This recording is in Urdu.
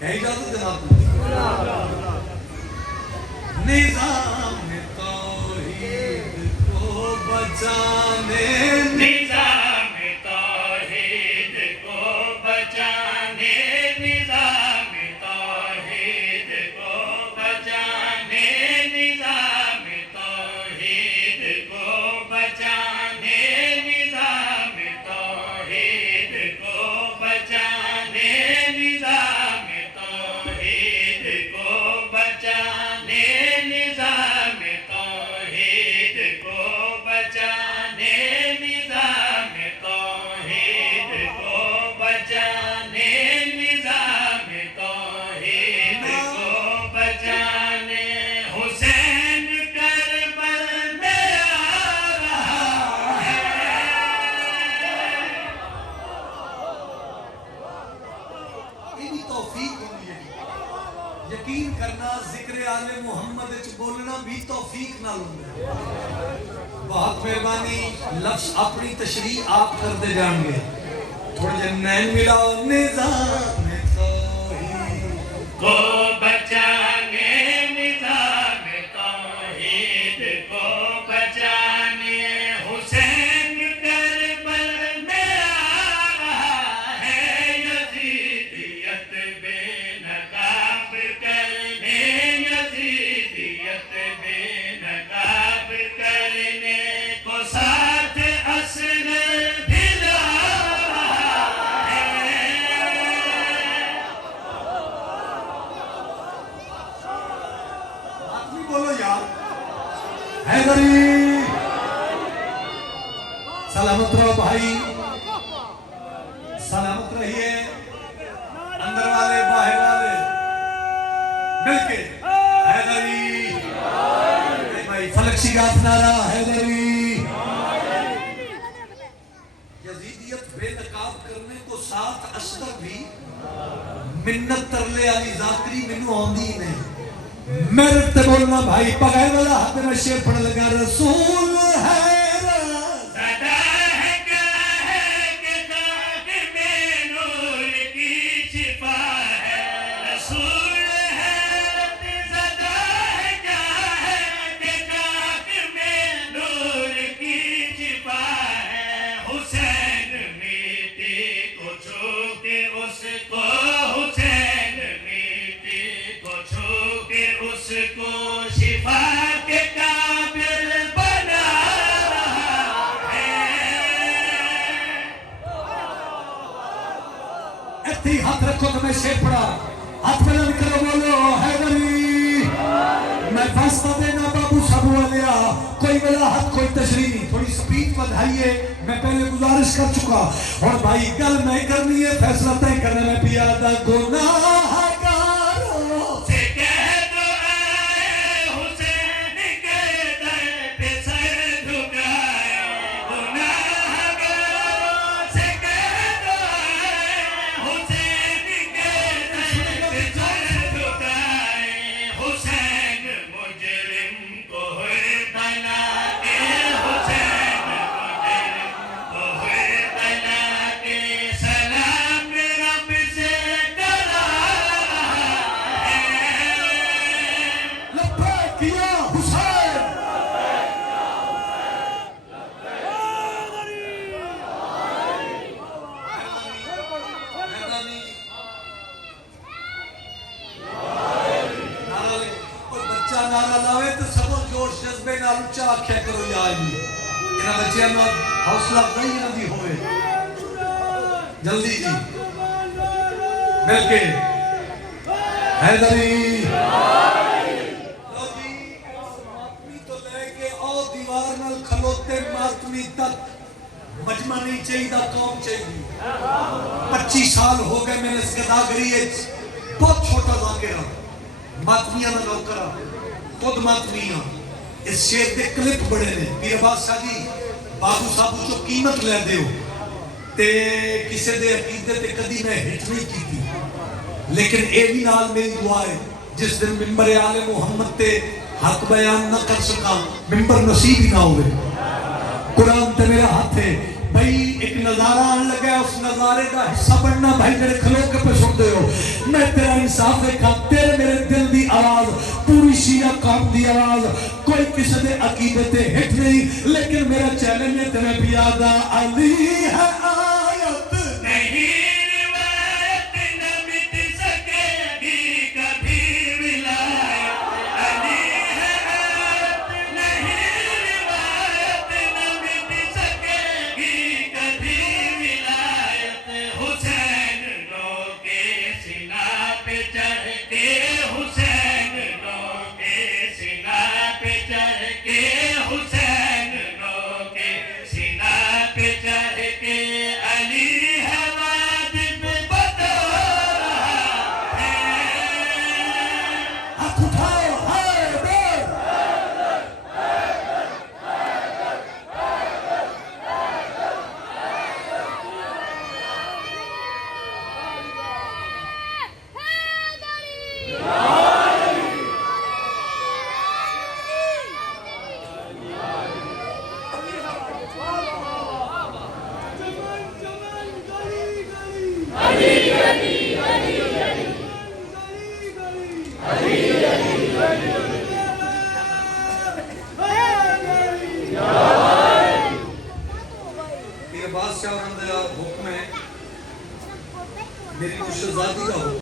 ہے اجازت جناب نظام توحید کو بچانے نظام توحید کو بچانے نظام توحید کو بچانے نظام توحید کو بچانے نظام توحید کو بچانے نظام توحید کو بچانے نظام توحید کو بچانے نظام توحید کو بچانے نظام توحید کو بچانے حسین کربل میں آ رہا ہے یہ بھی توفیق ہونی ہے یقین کرنا ذکر آل محمد وچ بولنا بھی توفیق نال ہوندا ہے بہت مہربانی لفظ اپنی تشریح آپ کرتے جان گے تھوڑے جن نین ملاؤ نظام توحید کو بچانے نظام توحید کو بچانے حسین کربل میں آ رہا ہے یزیدیت بے نقاب کرنے یزیدیت بے نقاب کرنے کو ساتھ اصل بھلا ہے آدمی بولو یار حیدری سلامت رہو بھائی سلامت رہیے اندر والے باہر والے مل کے حیدری بھائی فلک شگاف نعرہ حیدری یزیدیت بے نقاب کرنے کو ساتھ اصغر بھی منت ترلے علی ذاکری منو آندی نہیں میرے تے بولنا بھائی بغیر والا ہاتھ میں شیر پڑھ لگا رسول ہے صدا ہے کیا ہے کہ خاک میں نور کی چھپا ہے رسول ہے صدا ہے کیا ہے کہ خاک میں نور کی چھپا ہے حسین میٹی کو چھو کے اس کو حسین میٹی کو چھو کے اس کو شفا کے قابل بنا رہا ہے ایتھی ہاتھ رکھو تو میں شیر پڑھا ہاتھ بلند کرو بولو حیدری میں فاصلہ دینا بابو صاحب والیا کوئی میرا ہاتھ کوئی تشریح نہیں تھوڑی سپیڈ بڑھائیے میں پہلے گزارش کر چکا اور بھائی گل میں کرنی ہے فیصلہ طے کرنا میں پیادہ گناہ گاروں سے کہہ دو اے حسین کے در پہ سر جھکائے گناہگاروں سے کہہ دو اے حسین کے در پہ سر جھکائے حسین مجرم کو حر بنا کے حسین مجرم کو حر بنا کے سلام رب سے ڈرا رہا ہے لبیک یا حسین کوئی بچہ نعرہ لاوے تو سبو جوش جذبے نال اچھا آکھیا کرو یا علی انہاں بچیاں نوں حوصلہ افزائی نہ دی ہوئے جلدی جی مل کے حیدری لو جی ماتمی تو لے کے او دیوار نال کھلوتے ماتمی تک مجمع نہیں چاہیے قوم چاہیے 25 سال ہو گئے میں نے اس گداگری بہت چھوٹا ذاکرہ ماتمیاں نہ نوکرہ خود ماتمیاں اس شیر دے کلپ بڑے نے پیر عباس شاہ جی بابو صاحب جو قیمت لے دے ہو تے کسے دے عقیدے تے کدی میں ہٹ نہیں کی تھی لیکن اے بھی نال میری دعا ہے جس دن ممبر آل محمد تے حق بیان نہ کر سکا ممبر نصیب ہی نہ ہوئے قرآن تے میرا ہاتھ ہے بھئی ایک نظارہ آن لگا ہے، اس نظارے کا حصہ بننا بھائی جڑے کھلو کے پہ سن دے ہو. میں تیرا انصاف دیکھا، تیرے میرے دل دی آواز پوری شیعہ قوم دی آواز، کوئی کسی دے عقیدے تے ہٹ نہیں، لیکن میرا چیلنج ہے تیرے پیادہ علی ہے آیت نہیں روایت نہ مٹ سکے گی کبھی ولایت علی ہے آیت نہیں روایت نہ مٹ سکے گی کبھی ولایت حسین نو کے سینہ پہ چڑھ کے حسین نو کے سینہ پہ چڑھ کے حسین نو کے سینہ پہ چڑھ کے علی ہے واجب بطور ہے ہاتھ اٹھاؤ حیدر یہ بادشاہ حکم ہے، میری کچھ ذاتی کا حکم